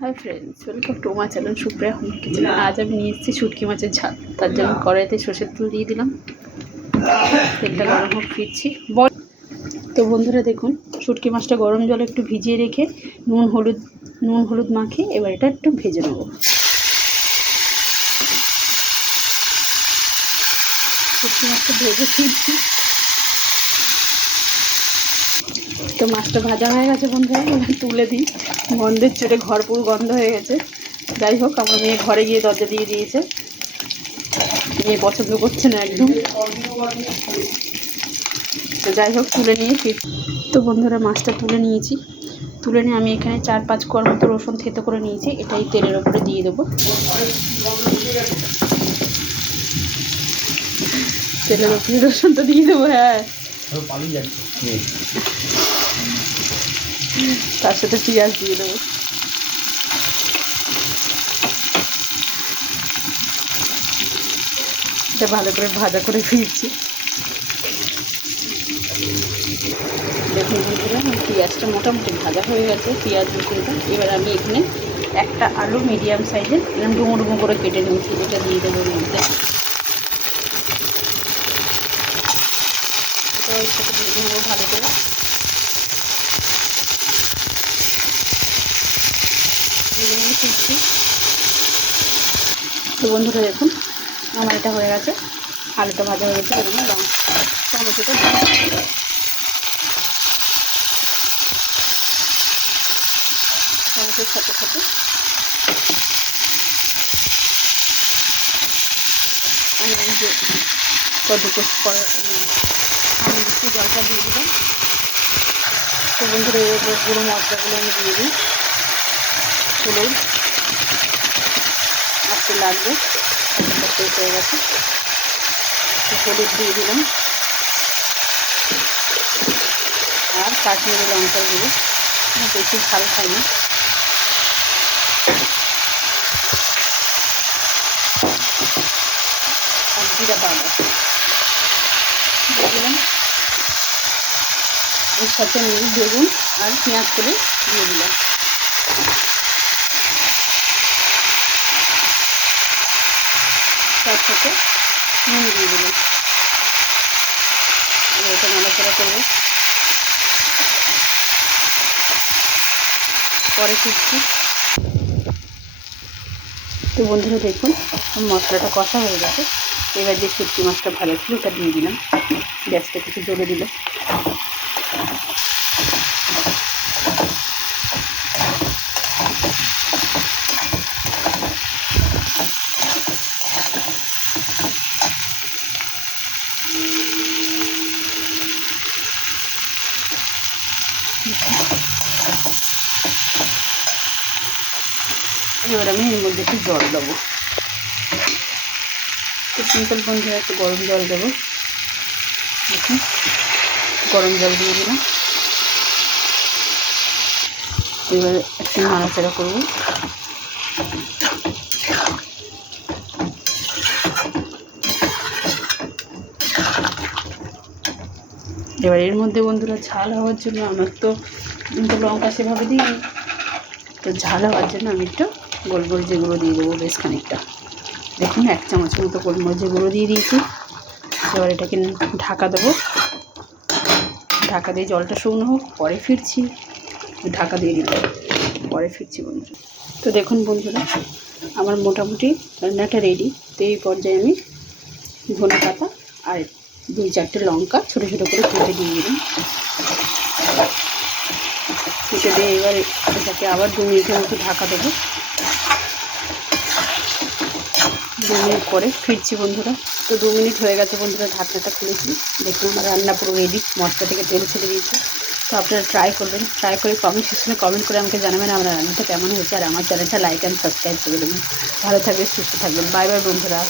Hi friends, welcome to my channel Supriya home kitchen. আজ আমি নিয়ে এসেছি শুটকি মাছের ঝাল। তার জন্য কড়াইতে সর্ষের তেল দিয়ে দিলাম। তেলটা গরম হোক, ফিরছি। তো বন্ধুরা দেখুন, শুটকি মাছটা গরম জলে একটু ভিজিয়ে রেখে নুন হলুদ মাখিয়ে এবার এটা একটু ভেজে নেব। শুটকি মাছটা ভেজে ফিরছি। তো মাছটা ভাজা হয়ে গেছে বন্ধুরা, এবার তুলে দিই। গন্ধের চোটে ঘর পুরো গন্ধ হয়ে গেছে। যাই হোক, আমার মেয়ে ঘরে গিয়ে দরজা দিয়ে দিয়েছে। মেয়ে পছন্দ করছে না একদম। তো যাই হোক, তুলে নিয়ে ফির। তো বন্ধুরা মাছটা তুলে নিয়েছি। তুলে নিয়ে আমি এখানে 4-5 কোয়ার মতো রসুন থেতো করে নিয়েছি। এটাই তেলের ওপরে দিয়ে দেবো। তেলের ওপরে রসুনটা দিয়ে দেবো। হ্যাঁ, তার সাথে পেঁয়াজ দিয়ে দেবো। এটা ভালো করে ভাজা করে ফিরছি। দেখুন বন্ধুরা, পেঁয়াজটা মোটামুটি ভাজা হয়ে গেছে। পেঁয়াজ রসুনটা এবার আমি এখানে একটা আলু মিডিয়াম সাইজের এরকম ডুমো ডুমো করে কেটে নিয়েছি। এটা দিয়ে দেবো এর মধ্যে। এটা ওই সাথে ভেজে নেবো ভালো করে। ভেজে নিয়ে ফিরছি। তো বন্ধুরা দেখুন, আমার এটা হয়ে গেছে। আলুটা ভাজা হয়ে গেছে। এরকম টমেটোটা টমেটোর সাথে সাথে আমি যে কদুকস করা আমি একটু জলটা দিয়ে দিলাম। তো বন্ধুরা এর গুঁড়ো মশলাগুলো আমি দিয়ে দিই। হলুদ একটু লাগবে, শেষ হয়ে গেছে। হলুদ দিয়ে দিলাম আর কাশ্মীরি লঙ্কার গুঁড়ো। বেশি ঝাল খাই না। আর জিরা পাউডার দিয়ে দিলাম। এর সাথে আমি বেগুন আর পেঁয়াজ করে দিয়ে দিলাম। তার সাথে নুন দিয়ে দিলাম। এটা নাড়াচাড়া করবো। পরে ফিরছি। তো বন্ধুরা দেখুন, মশলাটা কষা হয়ে গেছে। এবার যে শুটকি মাছটা ভালো ছিল ওটা দিয়ে দিলাম। গ্যাসটা কিছু জোরে দিল। এবার আমি এর মধ্যে একটু জল দেবো। খুব সিম্পল বন্ধুরা, একটু গরম জল দেবো। দেখুন, গরম জল দিয়ে দিলাম। এবার একটু নাড়াচাড়া করবো। এবার এর মধ্যে বন্ধুরা ঝাল হওয়ার জন্য আমার তো লঙ্কা সেভাবে দিই। তো ঝাল হওয়ার জন্য আমি একটু গোলমরিচের গুঁড়ো দিয়ে দেবো বেশ খানিকটা। দেখুন 1 চামচের মতো গোলমরিচের গুঁড়ো দিয়ে দিয়েছি। এবার এটাকে ঢাকা দেবো। ঢাকা দিয়ে জলটা শুকনো হোক, পরে ফিরছি। ঢাকা দিয়ে দিলাম, পরে ফিরছি বন্ধুরা। তো দেখুন বন্ধুরা, আমার মোটামুটি রান্নাটা রেডি। তো এই পর্যায়ে আমি ধনে পাতা আর 2-4টে লঙ্কা ছোটো ছোটো করে কেটে দিয়ে দিলাম। কেটে দিয়ে এবার এটাকে আবার 2 মিনিটের মতো ঢাকা দেবো। 2 মিনিট পরে ফিরছি বন্ধুরা। তো 2 মিনিট হয়ে গেছে বন্ধুরা, ঢাকনাটা খুলেছি। দেখুন আমার রান্না পুরো রেডি। মশলা থেকে তেল ছেড়ে দিয়েছে। তো আপনারা ট্রাই করবেন। ট্রাই করে কমেন্ট সেকশনে কমেন্ট করে আমাকে জানাবেন আমার রান্নাটা কেমন হয়েছে। আর আমার চ্যানেলটা লাইক অ্যান্ড সাবস্ক্রাইব করে দেবেন। ভালো থাকবেন, সুস্থ থাকবেন। বাই বাই বন্ধুরা।